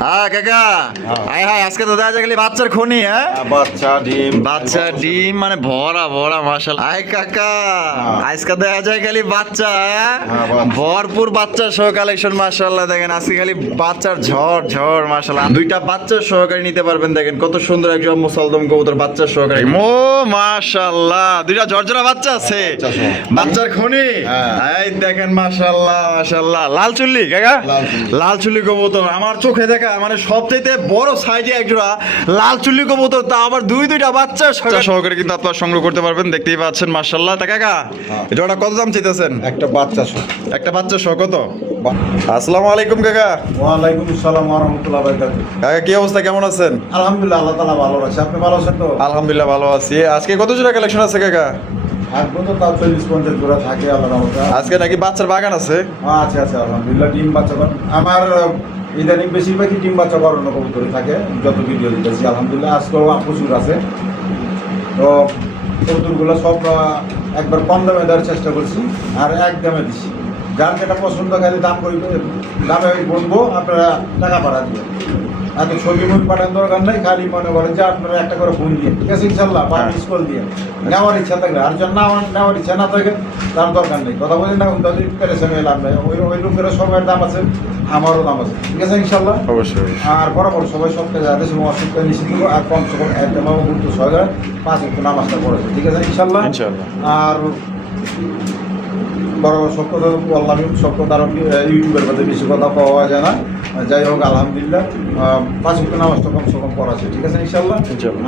হ্যাঁ কাকা, high high, আজকে তো দেখা গেলি বাচ্চার খনি। হ্যাঁ বাচ্চা ডিম মানে ভরা ভরা মাশাআল্লাহ। হাই কাকা, আজকে দেখা যায় খালি বাচ্চা, ভরপুর বাচ্চা সহ কালেকশন মাশাআল্লাহ। দেখেন আজকে খালি বাচ্চার ঝড় ঝড় মাশাআল্লাহ। দুইটা বাচ্চা সহকারে নিতে পারবেন। দেখেন কত সুন্দর একজন মুসালদম কবুতর বাচ্চা সহকারে। ও মাশাআল্লাহ, দুইটা ঝরঝরা বাচ্চা আছে বাচ্চার খনি। এই দেখেন মাশাআল্লাহ মাশাআল্লাহ, লাল চুল্লি কাকা, লাল চুল্লি কবুতর আমার চোখে দেখা মানে সবচেয়ে বড় সাইজে একজোড়া লাল চুল্লি কবুতর, তা আবার দুইটা বাচ্চা সহকারে কিন্তু আপনারা সংগ্রহ করতে পারবেন। দেখতেই পাচ্ছেন মাশাআল্লাহ। তা কাকা জোড়া কত দাম চাইতেছেন? একটা বাচ্চা সহ কত? আসসালামু আলাইকুম কাকা। ওয়ালাইকুম আসসালাম ওয়া রাহমাতুল্লাহি ওয়া বারাকাতুহু। কাকা কি অবস্থা, কেমন আছেন? আলহামদুলিল্লাহ, আল্লাহ তাআলা ভালো রাখছে। আপনি ভালো আছেন তো? আলহামদুলিল্লাহ ভালো আছি। আজকে কত জোড়া কালেকশন আছে কাকা? আর কত তাও 40-50 জোড়া থাকে আল্লাহর রহমতে। আজকে নাকি বাচ্চার বাগান আছে? আচ্ছা আচ্ছা, আলহামদুলিল্লাহ। ডিম বাচ্চা করেন আমার ইদানিং বেশিরভাগই ডিম বাচ্চা করানো কবুতর থাকে, যত ভিডিও দিতেছি আলহামদুলিল্লাহ। আজকেও প্রচুর আছে। তো কবুতরগুলো সব একবার কম দামে দেওয়ার চেষ্টা করছি, আর এক দামে দিচ্ছি। যার যেটা পছন্দ খালি দাম করবে, দামে বলবো, আপনারা টাকা পাঠা দিবেন। এত ছবি মন পাঠানোর দরকার নেই, খালি মনে করেন যে আপনারা একটা করে ফোন দিয়ে, ঠিক আছে ইনশাল্লাহ, বা মিস কল দিয়ে নেওয়ার ইচ্ছা থাকলে। আর জন্য আমার নেওয়ার ইচ্ছা না থাকে তার দরকার নেই। কথা বলি না, তাদের পেরেশানি লাভ নেই। ওই লোকের সময়ের দাম আছে, আমারও দাম আছে, ঠিক আছে ইনশাল্লাহ। অবশ্যই। আর বরাবর সবাই সব কাজে আদেশ এবং অসুবিধা নিশ্চিত করবো। আর কম সকল একদম গুরুত্ব সহকারে 5 ওয়াক্ত নামাজটা পড়েছে, ঠিক আছে ইনশাল্লাহ। আর বরাবর সত্য বললাম, সত্য তারা ইউটিউবের মধ্যে বেশি কথা পাওয়া যায় না। যাই হোক আলহামদুলিল্লাহ 5 ওয়াক্ত নামাজটা কমসে কম পড়া আছে, ঠিক আছে ইনশাল্লাহ।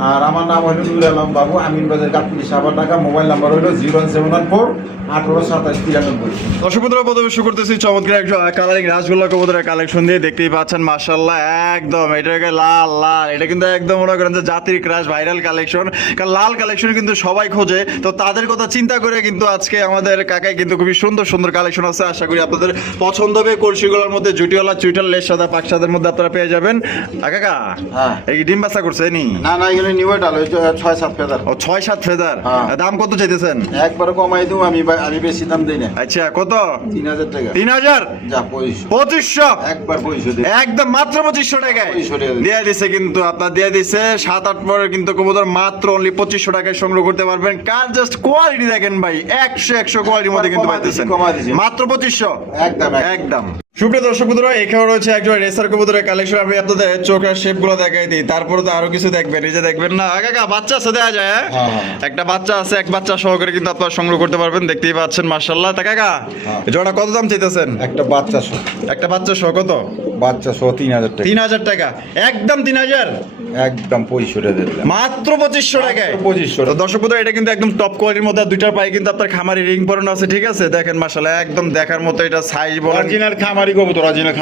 আর আমার নাম হলো নুরুল আলম বাবু, আমিন বাজার গাবতলী, সাভার, ঢাকা। মোবাইল নাম্বার হলো 01714 182793। দর্শক বন্ধুরা, প্রথমে শুরু করতেছি চমৎকার একজন কালারিং রাসগোল্লা কবুতরের কালেকশন দিয়ে। দেখতেই পাচ্ছেন মাশাআল্লাহ, একদম এটাকে লাল লাল, এটা কিন্তু একদম মনে করেন যে জাতির ক্রাশ ভাইরাল কালেকশন। কারণ লাল কালেকশন কিন্তু সবাই খোঁজে, তো তাদের কথা চিন্তা করে কিন্তু আজকে আমাদের কাকায় কিন্তু খুবই সুন্দর সুন্দর কালেকশন আছে। আশা করি আপনাদের পছন্দ হবে। কলসিগুলোর মধ্যে জুটিওয়ালা চুইটাল লেস সাদা পাকসাদের মধ্যে আপনারা পেয়ে যাবেন। কাকা এই ডিম বাচ্চা করছে নি? না না, এগুলো নিউ ডাল 6-7 ফেদার। ও 6-7 ফেদার। দাম কত চাইতেছেন? একবার কমাই দেবো, আমি বেশি দাম দেই না। আচ্ছা কত? 3000 টাকা। 3000? যা 2500। একবার 2500 একদম মাত্র 2500 টাকায় দিয়ে দিছে। কিন্তু আপনার দিয়ে দিছে 7-8 পরের কিন্তু কবুতর মাত্র অনলি 2500 টাকায় সংগ্রহ করতে পারবেন। কার জাস্ট কোয়ালিটি দেখেন ভাই, 100 কোয়ালিটির মধ্যে কিন্তু পাইতেছেন মাত্র 2500। একদম একদম। সুপ্রিয় দর্শক বন্ধুরা, এখানে রয়েছে একজন রেসার কবুতরের কালেকশন। আমি আপনাদের চোখের শেপ গুলো দেখাই দিই, তারপরে তো আরো কিছু দেখবেন। এই যে দেখবেন না কাকা, বাচ্চা আছে দেখা যায়। একটা বাচ্চা আছে, এক বাচ্চা সহকারে কিন্তু আপনারা সংগ্রহ করতে পারবেন। দেখতেই পাচ্ছেন মাশাআল্লাহ। তা কাকা জোড়া কত দাম চাইতেছেন? একটা বাচ্চা সহ কত? বাচ্চা সহ 3000 টাকা। 3000 টাকা। একদম 3000, একদম 2500 টাকা দিলাম। মাত্র 2500 টাকায়। 2500। তো দর্শক বন্ধুরা, এটা কিন্তু একদম টপ কোয়ালিটির মধ্যে। দুইটার পায়ে কিন্তু আপনার খামারি রিং পরানো আছে, ঠিক আছে। দেখেন মাশাআল্লাহ, একদম দেখার মতো। এটা সাইজ বলেন অরিজিনাল খামারি কবুতর, অরিজিনাল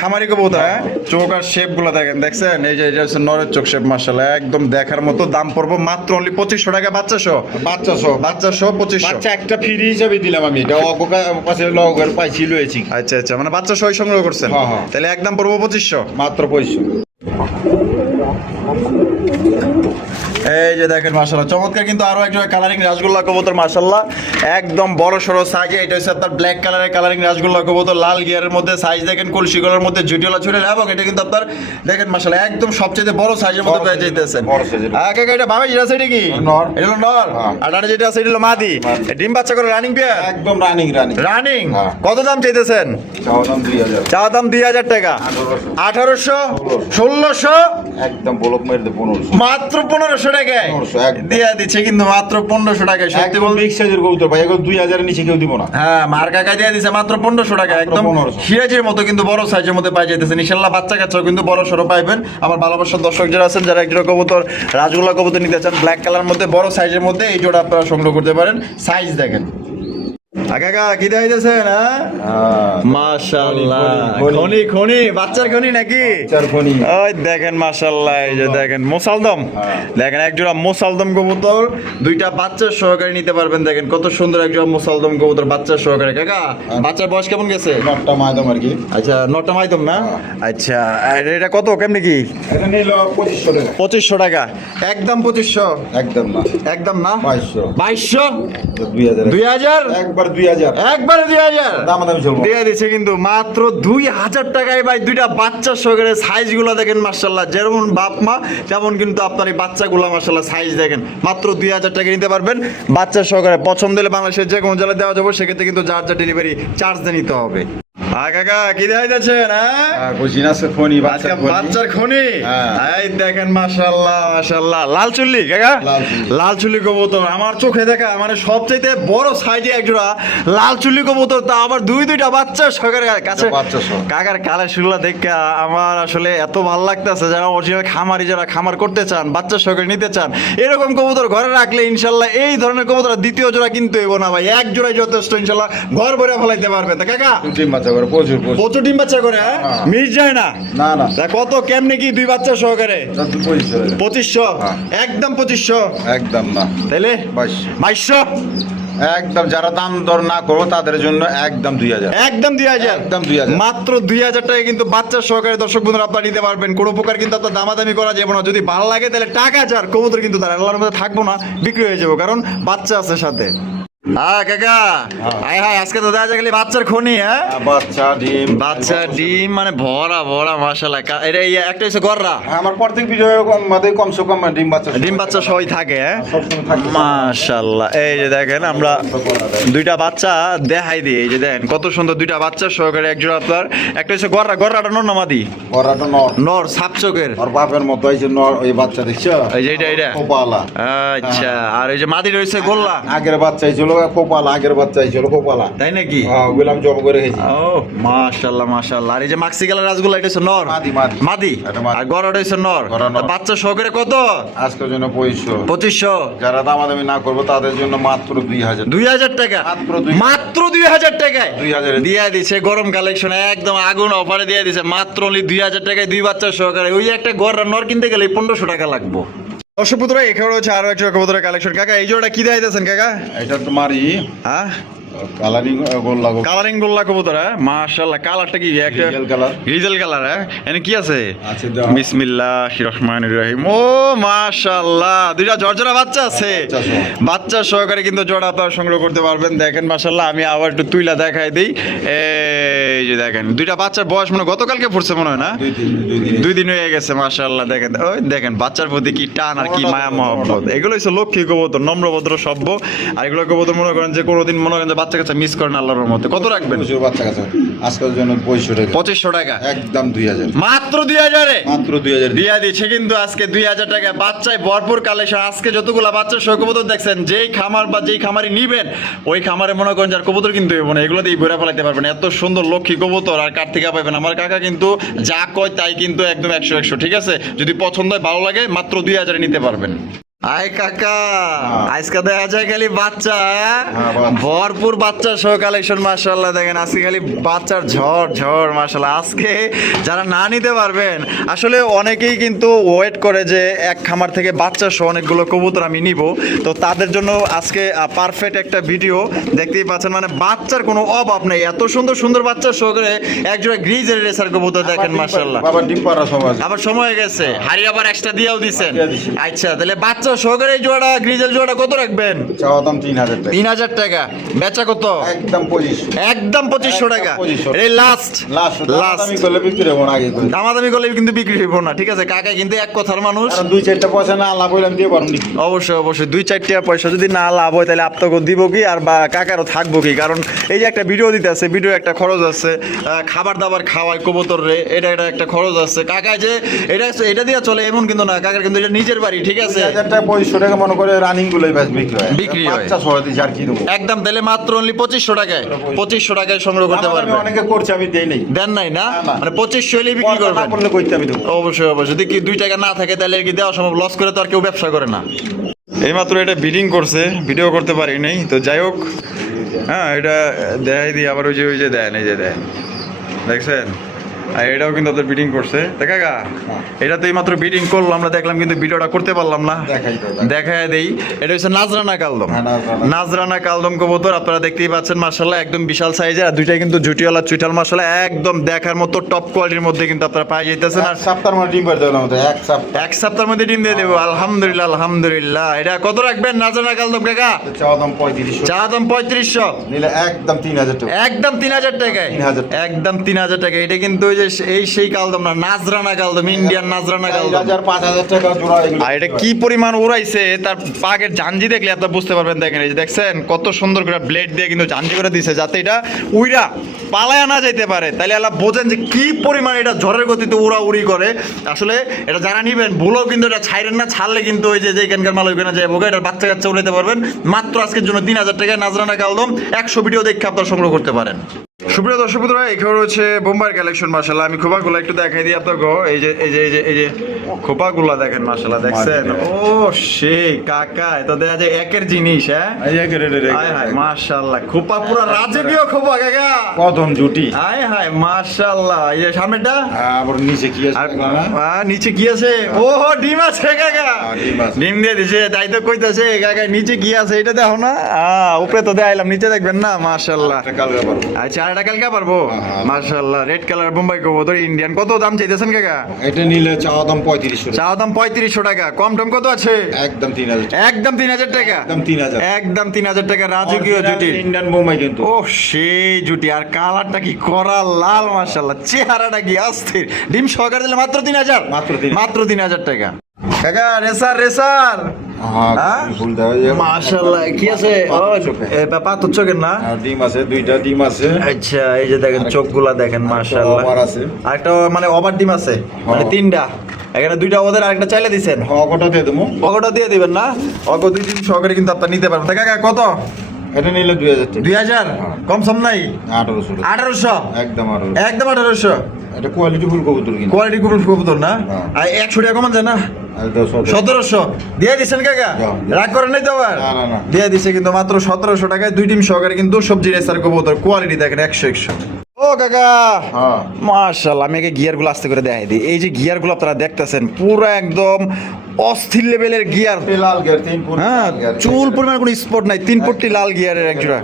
খামারি কবুতর। হ্যাঁ, চোখ আর শেপ গুলো দেখেন, দেখছেন? এই যে এটা হচ্ছে নরের চোখ শেপ মাশাআল্লাহ, একদম দেখার মতো। দাম পড়বো মাত্র অনলি 2500 টাকা। বাচ্চা সহ 2500। বাচ্চা একটা ফ্রি হিসাবে দিলাম আমি। এটা পাশে লগের পাইছি লয়েছি। আচ্ছা আচ্ছা, মানে বাচ্চা সহ সংগ্রহ করছেন? তাহলে একদম পড়বো 2500, মাত্র 2500। এই যে দেখেন মাশাআল্লাহ, চমৎকার কিন্তু আরো একজন কালারিং রাসগোল্লা কবুতর মাশাআল্লাহ, একদম বড় সড়ো সাইজে। এটা হচ্ছে আপনার ব্ল্যাক কালারের কালারিং রাসগোল্লা কবুতর, লাল গিয়ারের মধ্যে। সাইজ দেখেন কলসি গলার মধ্যে জুটিওয়ালা চুড়েল, এবং এটা কিন্তু আপনার দেখেন মাশাআল্লাহ একদম সবচেয়ে বড় সাইজের মধ্যে পেয়ে যাইতেছেন। আগে এটা বাবা যেটা আছে এটা কি? এটা হলো নর, আর এটা যেটা আছে এটা হলো মাদি। ডিম বাচ্চা করে রানিং পেয়ার, একদম রানিং। কত দাম চাইতেছেন? চাওয়া দাম 2000 টাকা। 1800, 1600, একদম ব্লক মেরে দে 1500। মাত্র 1500 টাকায় দিয়ে দিচ্ছে কিন্তু, মাত্র 1500 টাকায়। সত্যি বল, বিগ সাইজের কবুতর ভাই, এগুলো 2000 এর নিচে কেউ দিব না। হ্যাঁ, মার কাকা দিয়ে দিছে মাত্র 1500 টাকা। একদম সিরাজের মতো কিন্তু বড় সাইজের মধ্যে পাই যাইতেছেন। ইনশাআল্লাহ বাচ্চা কাচ্চাও কিন্তু বড় সড়ো পাইবেন। আমার ভালোবাসার দর্শক যারা আছেন, যারা একজোড়া কবুতর রাসগোল্লা কবুতর নিতে চান ব্ল্যাক কালার মধ্যে বড় সাইজের মধ্যে, এই জোড়া আপনারা সংগ্রহ করতে পারেন। সাইজ দেখেন। কাকা কি দেখাইতেছেন? মাশাআল্লাহ, খনি বাচ্চার খনি নাকি? ওই দেখেন মাশাআল্লাহ, এই যে দেখেন মোসালদম। দেখেন একজোড়া মোসালদম কবুতর, দুইটা বাচ্চা সহকারে নিতে পারবেন। দেখেন কত সুন্দর একজোড়া মোসালদম কবুতর বাচ্চা সহকারে। কাকা বাচ্চার বয়স কেমন গেছে? নটটা মাইদম আর কি। আচ্ছা, নটটা মাইদম না? আচ্ছা, এটা কত কেমনি কি? এটা নিল 2500 টাকা। 2500 টাকা। একদম 2500? একদম না, একদম না, 2200। 2200? 2000 2000? একবার 2000 2000 একবারে 2000 দামাদামি চলবো দিয়ে দিচ্ছে কিন্তু মাত্র 2000 টাকায় ভাই দুইটা বাচ্চা সহকারে সাইজ গুলো দেখেন মাশাআল্লাহ, যেমন বাপ মা তেমন কিন্তু আপনার এই বাচ্চাগুলো মাশাআল্লাহ সাইজ দেখেন, মাত্র 2000 টাকা নিতে পারবেন বাচ্চা সহকারে। পছন্দ হলে বাংলাদেশের যে কোনো জেলায় দেওয়া যাবে, সেক্ষেত্রে কিন্তু যার যা ডেলিভারি চার্জ দিয়ে নিতে হবে। কাকা কি দেখাই যাচ্ছেন? বাচ্চার খনি। এই দেখেন মাশাআল্লাহ মাশাআল্লাহ, লাল চুল্লি কাকা, লাল চুল্লি কবুতর আমার চোখে দেখা মানে সবচেয়ে বড় সাইজে একজোড়া লাল চুল্লি কবুতর, তা আবার দুইটা বাচ্চা সহকারে কাছে। কাকার কালেকশনগুলো দেখে আমার আসলে এত ভালো লাগতেছে, যারা অরিজিনাল খামারি, যারা খামার করতে চান, বাচ্চা সহকারে নিতে চান, এরকম কবুতর ঘরে রাখলে ইনশাল্লাহ এই ধরনের কবুতর দ্বিতীয় জোড়া কিনতে হইব না ভাই, এক জোড়াই যথেষ্ট, ইনশাল্লাহ ঘর ভরে ফেলাইতে পারবেন। তা কাকা প্রচুর ডিম বাচ্চা করে, মিস যায় না? না। কত কেমনে কি দুই বাচ্চা সহকারে? 2500 একদম 2500 একদম না, তাইলে 2200 একদম। যারা দাম দর না করবো তাদের জন্য একদম 2000, একদম 2000, একদম 2000, মাত্র 2000 টাকায় কিন্তু বাচ্চা সহকারে দর্শক বন্ধুরা আপনারা নিতে পারবেন। কোনো প্রকার কিন্তু আপনার দামাদামি করা যাবে না, যদি ভালো লাগে তাহলে টাকা চার কবুতর কিন্তু তার আল্লাহর মধ্যে থাকবো না, বিক্রি হয়ে যাবো, কারণ বাচ্চা আছে সাথে। কাকা আজকে তো দেখা গেলে বাচ্চার খনি। বাচ্চা ডিম মানে ভরা ভরা মাশাআল্লাহ। এটা একটা হচ্ছে গররা, আমার প্রত্যেক ভিডিও মধ্যে কমসে কম ডিম বাচ্চা সবাই থাকে মাশাআল্লাহ। এই যে দেখেন আমরা দুইটা বাচ্চা দেখাই দিই, এই যে দেখেন কত সুন্দর দুইটা বাচ্চা সহকারে এক জোড়া আপনার। একটা হচ্ছে গররা, গররাটা নর না মাদি? গররাটা নর, সাপ চোখের, আর বাপের মতো এই যে নর, এই বাচ্চা দেখছো, এই যে এটা কোপালা। আচ্ছা, আর এই যে মাদি রয়েছে গোল্লা, আগের বাচ্চা ছিল কোপালা, আগের বাচ্চা ছিল কোপালা, তাই নাকি? ওগুলাম জব করে রেখেছি। ও মাশাআল্লাহ মাশাআল্লাহ। আর এই যে মাক্সি কালার রাসগুলো, এটা হচ্ছে নর, মাদি, আর গররাটা হচ্ছে নর। বাচ্চা সহকারে কত আজকের জন্য? 2500। যারা দামাদামি না করবো তাদের জন্য মাত্র 2000 টাকা, মাত্র 2000 টাকায় 2000 দিয়ে দিচ্ছে গরম কালেকশন, একদম আগুন অফারে দিয়ে দিচ্ছে মাত্র 2000 টাকায় দুই বাচ্চা সহকারে। ওই একটা গররা নর কিনতে গেলে 1500 টাকা লাগবে। দর্শক বন্ধুরা এখানে হচ্ছে আরো একটা কবুতরের কালেকশন। কাকা এই জোড়াটা কি দেখাইতেছেন কাকা? এটা তোমারই কালারিং গোল্লা কবুতর। মাশাআল্লাহ, কালারটা কি? একটা গ্রিজেল কালার। এনে কি আছে? বিসমিল্লাহির রহমানির রহিম। ও মাশাআল্লাহ, দুইটা জর্জরা বাচ্চা আছে, বাচ্চা সহকারে কিন্তু জোড়া আপনারা সংগ্রহ করতে পারবেন। দেখেন মাশাআল্লাহ, আমি আবার একটু তুইলা দেখাই দিই। এই যে দেখেন দুইটা বাচ্চার বয়স মনে গতকালকে পড়ছে মনে হয় না, 2 দিন হয়ে গেছে। মাশাআল্লাহ দেখেন, ওই দেখেন বাচ্চার প্রতি কি টান আর কি মায়া মহব্বত। এগুলো হচ্ছে লক্ষ্মী কবুতর, নম্রভদ্র সভ্য। আর এগুলো কবুতর মনে করেন যে কোনোদিন মনে করেন বাচ্চা কাচ্চা মিস করেন আল্লাহর রহমতে। কত রাখবেন? বাচ্চা কাচ্চা আজকের জন্য 2500 টাকা, একদম 2000, মাত্র 2000 মাত্র 2000 দিয়া দিচ্ছে কিন্তু আজকে 2000 টাকা। বাচ্চায় ভরপুর কালেকশন। আজকে যতগুলা বাচ্চার সহ কবুতর দেখছেন, যেই খামার বা যেই খামারি নিবেন ওই খামারে মনে করেন যার কবুতর কিন্তু মানে এগুলো দিয়ে ভরে ফেলাইতে পারবেন। এত সুন্দর লক্ষ্মী কবুতর আর কার থেকে পাবেন? আমার কাকা কিন্তু যা কয় তাই কিন্তু একদম 100 ঠিক আছে। যদি পছন্দ হয় ভালো লাগে মাত্র 2000 নিতে পারবেন। আয় কাকা আজকে দেখা যায় খালি বাচ্চা, ভরপুর বাচ্চা সহ কালেকশন। মাশাআল্লাহ দেখেন আজকে খালি বাচ্চার ঝড় মাশাআল্লাহ। আজকে যারা না নিতে পারবেন, আসলে অনেকেই কিন্তু ওয়েট করে যে এক খামার থেকে বাচ্চা সহ অনেকগুলো কবুতর আমি নিব, তো তাদের জন্য আজকে পারফেক্ট একটা ভিডিও দেখতেই পাচ্ছেন। মানে বাচ্চার কোনো অভাব নেই, এত সুন্দর সুন্দর বাচ্চা সহকারে একজোড়া গ্রিজের রেসার কবুতর দেখেন মাশাআল্লাহ। আবার সময় হয়ে গেছে, হাড়ি আবার এক্সট্রা দিয়েও দিচ্ছেন। আচ্ছা, তাহলে বাচ্চা সহকারে এই জোড়া গ্রিজেল জোড়া কত রাখবেন? চাওয়া দাম 3000 টাকা, বেচা কত? একদম 2500 টাকা। এই লাস্ট আমি করলে বিক্রি হবে না, আগে করে দামাদামি করলে কিন্তু বিক্রি হবে না, ঠিক আছে। কাকা কিন্তু এক কথার মানুষ, 2-4টা পয়সা না লাভ হইলাম দিয়ে পারুন। অবশ্যই 2-4টা পয়সা যদি না লাভ হয় তাহলে আপনাকে দিব কি আর বা কাকারও থাকবো কি? কারণ এই যে একটা ভিডিও দিতে আছে, ভিডিও একটা খরচ আছে, খাবার দাবার খাওয়ায় কবুতর রে, এটা একটা খরচ আছে। কাকা যে এটা দিয়ে চলে এমন কিন্তু না, কাকার কিন্তু এটা নিজের বাড়ি, ঠিক আছে। 2500 টাকা মনে করে রানিং গুলোই বিক্রি হয়। বাচ্চা সহ দিছি আর কি দেব, একদম তাহলে মাত্র অনলি 2500 টাকায় 2500 টাকায় সংগ্রহ করতে পারবেন। অনেকে করছে, আমি দেই নাই, দেন নাই না, মানে 2500 হলে বিক্রি করবেন। না করলে কইতে আমি দেব। অবশ্যই যদি কি 2 টাকা না থাকে তাহলে কি দেওয়া সম্ভব? লস করে তো আর কেউ ব্যবসা করে না। এইমাত্র এটা বিডিং করছে, ভিডিও করতে পারি নাই, তো যাই হোক। হ্যাঁ, এটা দেখাই দিই আবার। ওই যে দেন, এই যে দেন, দেখছেন আর এটাও কিন্তু আপনার বিডিং করছে তা কাকা এটা তো এই মাত্র বিডিং করলো আমরা দেখলাম কিন্তু ভিডিওটা করতে পারলাম না দেখায় দেই এটা হচ্ছে নাজরানা কালদম নাজরানা কালদম কবুতর আপনারা দেখতেই পাচ্ছেন মাশাআল্লাহ একদম বিশাল সাইজের আর দুইটাই কিন্তু জুটিওয়ালা চুইটাল মাশাআল্লাহ একদম দেখার মতো টপ কোয়ালিটির মধ্যে কিন্তু আপনারা পাই যাইতেছেন আর সপ্তাহের মধ্যে ডিম পারতে আমাদের এক সপ্তাহের মধ্যে ডিম দিয়ে দেবো আলহামদুলিল্লাহ আলহামদুলিল্লাহ এটা কত রাখবেন নাজরানা কালদম কাকা চাওয়া দাম 3500 চা দাম 3500 নিলে একদম 3000 টাকা একদম 3000 টাকায় 3000 একদম 3000 টাকা এটা কিন্তু ওই যে এই সেই কালদম না নাজরানা কালদম ইন্ডিয়ান নাজরানা কালদম 5000 টাকা জোড়া এগুলো আর এটা কি পরিমাণ উড়াইছে তার পাগের জাঞ্জি দেখলে আপনারা বুঝতে পারবেন দেখেন এই যে দেখছেন কত সুন্দর করে ব্লেড দিয়ে কিন্তু জাঞ্জি করে দিছে যাতে এটা উইরা পালায়া না যাইতে পারে তাহলে আল্লাহ বোঝেন যে কি পরিমাণ এটা ঝড়ের গতিতে উড়াউড়ি করে আসলে এটা যারা নিবেন ভুলেও কিন্তু এটা ছাইরেন না ছাড়লে কিন্তু ওই যে এখানকার মাল ওইখানে যায় বোকা এটার বাচ্চা কাচ্চা উড়াইতে পারবেন মাত্র আজকের জন্য 3000 টাকায় নাজরানা কালদম 100 ভিডিও দেখে আপনারা সংগ্রহ করতে পারেন সুপ্রিয় দর্শক বন্ধুরা এখানে রয়েছে বোম্বাইয়ের কালেকশন মাশাআল্লাহ আমি খোপাগুলো একটু দেখাই দিই আপনাকে এই যে খোপাগুলো দেখেন মাশাআল্লাহ দেখছেন ও সেই কাকা এটা দেখা যায় একের জিনিস হ্যাঁ হায় হায় মাশাআল্লাহ খোপা পুরো রাজকীয় খোপা কাকা প্রথম জুটি হায় হায় মাশাআল্লাহ এই যে সামনেটা আবার নিচে কি আছে নিচে কি আছে ও ডিম আছে কাকা ডিম দিয়ে দিছে তাই তো কইতাছে কাকা নিচে কি আছে এটা দেখো না উপরে তো দেখাইলাম নিচে দেখবেন না মাশাআল্লাহ আচ্ছা আর এটা কালকে পারবো মাশাআল্লাহ রেড কালার বোম্বাই কবুতর ইন্ডিয়ান কত দাম চাইতেছেন কাকা এটা নিলে চাওয়া দাম 3500 চাওয়া দাম 3500 টাকা কম টম কত আছে একদম 3000 একদম 3000 টাকা একদম 3000 একদম 3000 টাকা রাজকীয় জুটি ইন্ডিয়ান বোম্বাই কিন্তু ও সেই জুটি আর কালারটা কি করা লাল মাশাআল্লাহ চেহারাটা কি অস্থির ডিম সহকারে দিলে মাত্র 3000 মাত্র 3000 টাকা কাকা রেসার ভুল দেওয়া মাশাআল্লাহ কি আছে পাথর চোখের না ডিম আছে দুইটা ডিম আছে আচ্ছা এই যে দেখেন চোখগুলা দেখেন মাশাআল্লাহ ওভার আছে আরেকটা মানে ওভার ডিম আছে মানে তিনটা এখানে দুইটা ওদের আরেকটা চাইলে দিবেন অগটা দিয়ে দেবো অগটা দিয়ে দিবেন না অগ দুই তিন সহকারে কিন্তু আপনার নিতে পারবেন তা কাকা কত এটা নিলে 2000 2000 কম সম নাই 1800 একদম 1800 এটা কোয়ালিটি ফুল কবুতর কিন্তু কোয়ালিটি খুব কবুতর না আর 100 টাকা কমান যায় না 1700 দিয়ে দিচ্ছেন কাকা রাগ করেন নাই তো আবার না দিয়ে দিচ্ছে কিন্তু মাত্র 1700 টাকায় দুই ডিম সহকারে কিন্তু সবজি রেসার কবুতর কোয়ালিটি দেখেন 100 ও কাকা মাশাআল্লাহ আমি গিয়ার গুলো আস্তে করে দেখাই দিই এই যে গিয়ার গুলো আপনারা দেখতেছেন পুরো একদম অস্থির লেভেলের গিয়ার লাল গিয়ার 3 ফুট হ্যাঁ চুল পরিমাণ কোনো স্পট নাই 3 ফুটটি লাল গিয়ারের একজোড়া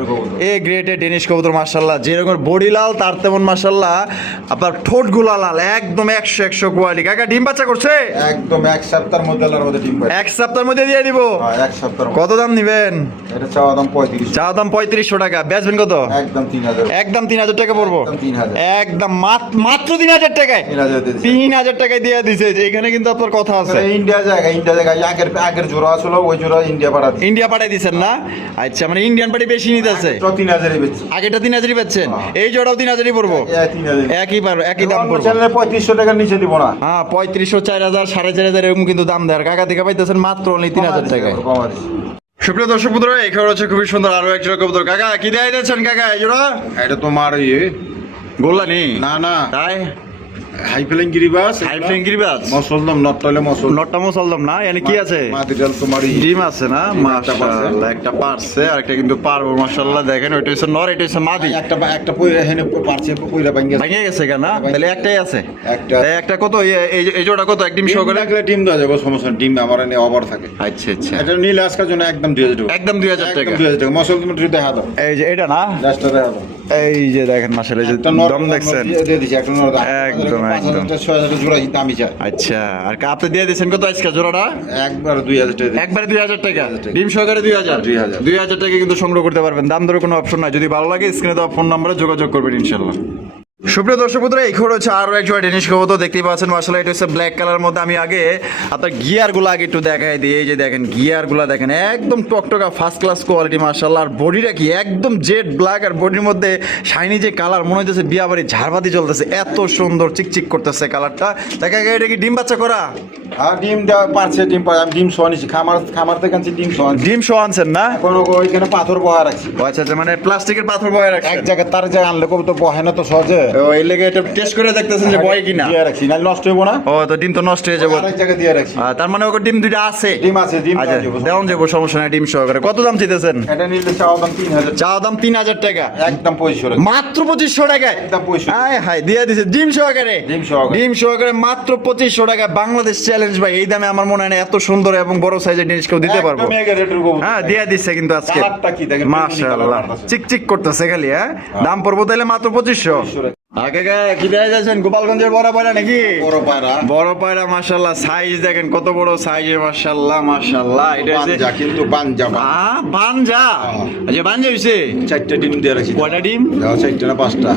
এ গ্রেটে ডেনিশ কবুতর মাশাআল্লাহ যেরকম বডি লাল তার তেমন মাশাআল্লাহ আপনার ঠোঁট গুলা লাল একদম 100 কোয়ালিটি কাকা ডিম বাচ্চা করছে একদম এক সপ্তাহের মধ্যে আল্লাহর মধ্যে ডিম পাবে এক সপ্তাহের মধ্যে দিয়ে দিব এক সপ্তাহ কত দাম নেবেন এটা চাওয়া দাম 35 চাওয়া দাম 3500 টাকা বেচবেন কত একদম 3000 একদম 3000 টাকা পড়বো একদম মাত্র 3000 টাকায় 3000 টাকায় দিয়ে দিছে এখানে কিন্তু আপনার কথা আছে ইন্ডিয়া জায়গা আগের জোড়া আসলে ওই জোড়া ইন্ডিয়া পাঠাই দিচ্ছেন না আচ্ছা মানে ইন্ডিয়ান পার্টি বেশি নিতেছে 3000 বেচছি আগেটা 3000 বেচছেন এই জোড়াও 3000 পড়বো একই দাম পড়বো 3500 টাকার নিচে দিব না হ্যাঁ 3500 4000 4500 এরকম কিন্তু দাম দেয় কাকা থেকে পাইতেছেন মাত্র অনলি 3000 টাকায় সুপ্রিয় দর্শক বন্ধুরা এখানে হচ্ছে খুবই সুন্দর আরো এক জোড়া কবুতর কাকা কি দেয় দিচ্ছেন কাকা এই জোড়া এটা তোমার গোল্লানি না তাই হাইফ্লাইং গিরিবাস মসলদম নটটা মসলদম না এখানে কি আছে মাটিটাল তোমার ডিম আছে না মাশাআল্লাহ একটা পারছে আর একটা কিন্তু পারবো মাশাআল্লাহ দেখেন ওইটা হচ্ছে নর এটা হচ্ছে মাদি একটা পয়রা হেনে পারছে পয়রা ভেঙে গেছে কেন তাহলে একটাই আছে একটা কত এই জোড়া কত এক ডিম সহকারে লাগলে ডিম দেওয়া যাবে সমস্যা ডিম আমার এনে ওভার থাকে আচ্ছা এটা নীল আজকের জন্য একদম 2000 টাকা একদম 2000 টাকা মসলদম দেখা দাও এই যে এটা না লাস্টটা দেখা দাও এই যে দেখেন মাশাআল্লাহ যে দম দেখছেন দিয়ে দিছি একটা নর একদম 6000 জোড়া দামি চাই আচ্ছা আর আপনি দিয়ে দিয়েছেন কত আজকে জোড়াটা একবার 2000 টাকা একবারে 2000 টাকা ডিম সহকারে 2000 টাকা কিন্তু সংগ্রহ করতে পারবেন দাম দরে কোনো অপশন নাই যদি ভালো লাগে স্ক্রিনে দেওয়া ফোন নম্বরে যোগাযোগ করবেন ইনশাআল্লাহ সুপ্রিয় দর্শক বন্ধুরা এই খবর হচ্ছে আরো এক জোড়া ডেনিশ কবুতর দেখতেই পাচ্ছেন মাশাআল্লাহ এটা হচ্ছে ব্ল্যাক কালারের মধ্যে আমি আগে আপনার গিয়ারগুলো আগে একটু দেখাই দিই এই যে দেখেন গিয়ারগুলো দেখেন একদম টকটকা ফার্স্ট ক্লাস কোয়ালিটি মাশাআল্লাহ আর বডিটা কি একদম জেড ব্ল্যাক আর বডির মধ্যে শাইনি যে কালার মনে হচ্ছে বিয়া বাড়ি ঝাড়বাতি চলতেছে এত সুন্দর চিকচিক করতেছে কালারটা দেখা গেছে এটা কি ডিম বাচ্চা করা আর ডিমটা পারছে আমি ডিম সহ নিছি খামার থেকে আনছি ডিম সহ আনছেন না এখন ওইখানে পাথর বহা রাখছি আচ্ছা মানে প্লাস্টিকের পাথর বহা রাখছি এক জায়গায় তার জায়গায় আনলে কবুতর বহে না তো সহজে ও এই লেগে এটা টেস্ট করে দেখতেছেন যে বয় কিনা। দিয়ে রাখছি না নষ্ট হইব না। ও তো ডিম তো নষ্ট হয়ে যাবে। আরেক জায়গায় দিয়ে রাখছি। তার মানে ওকে ডিম দুইটা আছে। ডিম আছে, ডিম আচ্ছা দেওয়া যাবে। দেওয়ান যাবো, সমস্যা নাই, ডিম সহকারে। কত দাম চাইতেছেন? এটা নিলে চাওয়া দাম 3000। চা দাম 3000 টাকা, একদম 2500 টাকা। মাত্র 2500 টাকায়। একদম 2500। হাই হাই দিয়ে দিছে ডিম সহকারে। ডিম সহকারে। ডিম সহকারে মাত্র 2500 টাকা। বাংলাদেশ চ্যালেঞ্জ ভাই, এই দামে আমার মনে হয় না এত সুন্দর এবং বড় সাইজের জিনিস কেউ দিতে পারবো। একদম এগারের কবুতর। হ্যাঁ দিয়ে দিচ্ছে কিন্তু আজকে। কালারটা কি দেখেন? মাশাআল্লাহ চিকচিক করতেছে খালি। হ্যাঁ দাম পড়বো তাহলে মাত্র 2500। 2500 টাকা। আগে কি দেখা যাচ্ছেন? গোপালগঞ্জের বড় পায়রা নাকি? বড় পায়রা। বড় পায়রা মাশাআল্লাহ, সাইজ দেখেন কত বড় সাইজের। মাশাআল্লাহ মাশাআল্লাহ। এটা হচ্ছে বানজা, কিন্তু বানজা। বানজা। আচ্ছা বানজা হইছে 4টা ডিম দিয়ে রাখছি। কয়টা ডিম? দাও 4টা না 5টা।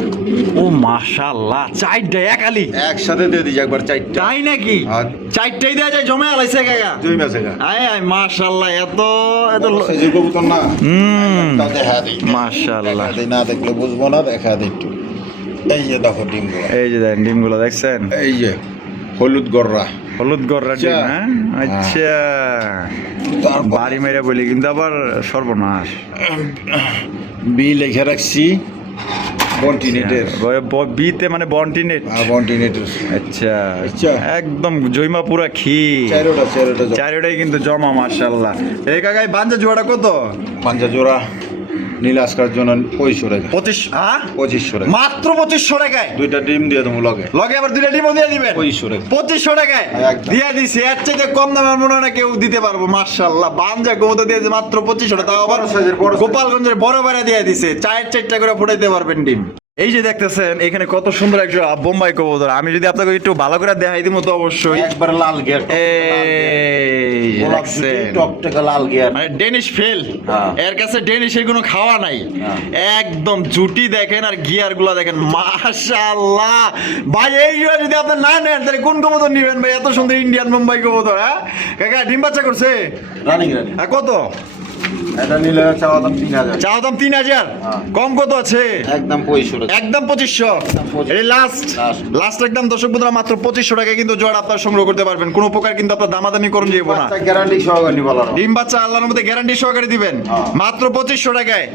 ও মাশাআল্লাহ, 4টা একালি একসাথে দিয়ে দিই একবার 4টা। তাই নাকি? আর 4টাই দেয়া যায়, জমে আলাইছে কাকা। দুই মাসে গা। আয় আয় মাশাআল্লাহ, এত এত সাইজের কবুতর না। তা দেখা দেই। মাশাআল্লাহ। দেখা দেই, না দেখলে বুঝবো না, দেখা দেই একটু। এই যে দেখো ডিমগুলো। এই যে দেখেন ডিমগুলো দেখছেন? এই যে হলুদ গররা। হলুদ গররা ডিম। হ্যাঁ আচ্ছা, তারপর বাড়ি মেরে বলি কিন্তু আবার সর্বনাশ। বি লিখে রাখছি বন্টিনেটের। বিতে মানে বন্টিনেট। বন্টিনেটের। আচ্ছা আচ্ছা। একদম জৈমা পুরা খি। চারোটা চারোটাই কিন্তু জমা মাশাআল্লাহ। এই কাকাই বাঞ্জা জোড়াটা কত? পাঞ্জা জোড়া নীল আজকার জন্য 2500 টাকা। 2500 টাকা। মাত্র 2500 টাকায়। দুইটা ডিম দিয়ে দেবো লগে। লগে আবার দুইটা ডিমও দিয়ে দিবেন। 2500 টাকা। 2500 টাকায় একদম। দিয়ে দিছি। এর চাইতে কম দামে আমার মনে হয় না কেউ দিতে পারবো। মাশাআল্লাহ বাঞ্জা গোমতো দিয়ে দিছে মাত্র 2500 টাকা। তাও আবার বড় সাইজের, বড় সাইজ। গোপালগঞ্জের বড় বাড়া দিয়ে দিছে। চারটা করে ফুটাইতে পারবেন ডিম। এই যে দেখতেছেন এখানে কত সুন্দর একটা বোম্বাই কবুতর। আমি যদি আপনাকে একটু ভালো করে দেখাই দিই তো অবশ্যই। একবার লাল গিয়ার। এই গোলাপ জুটি, দেখছেন? টকটকে লাল গিয়ার। মানে ডেনিশ ফেল। হ্যাঁ। এর কাছে ডেনিশের কোনো খাওয়া নাই। হ্যাঁ। একদম জুটি দেখেন আর গিয়ার গুলা দেখেন। মাশাআল্লাহ ভাই, এই যদি আপনি না নেন তাহলে কোন কবুতর নিবেন ভাই? এত সুন্দর ইন্ডিয়ান বোম্বাই কবুতর। হ্যাঁ কাকা ডিম বাচ্চা করছে? রানিং। কত এটা নিলে চাওয়া দাম 3000। চাও দাম? 3000। হ্যাঁ। কম কত আছে? একদম 2500 টাকা। একদম 2500। এই লাস্ট Last। একদম দর্শক বন্ধুরা মাত্র 2500 টাকায় কিন্তু জোড়া আপনার সংগ্রহ করতে পারবেন। কোনো প্রকার কিন্তু আপনার দামাদামি করুন যাইব না। গ্যারান্টি সহকারে নিব না। ডিম বাচ্চা আল্লাহর মধ্যে গ্যারান্টি সহকারে দিবেন। হ্যাঁ। মাত্র 2500 টাকায়।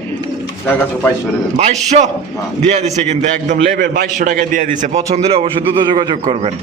টাকা 2500 টাকা। 2200 হ্যাঁ। দিয়ে দিছে কিন্তু একদম লেভেল 2200 টাকায় দিয়ে দিছে। পছন্দ হলে অবশ্যই দ্রুত যোগাযোগ করবেন।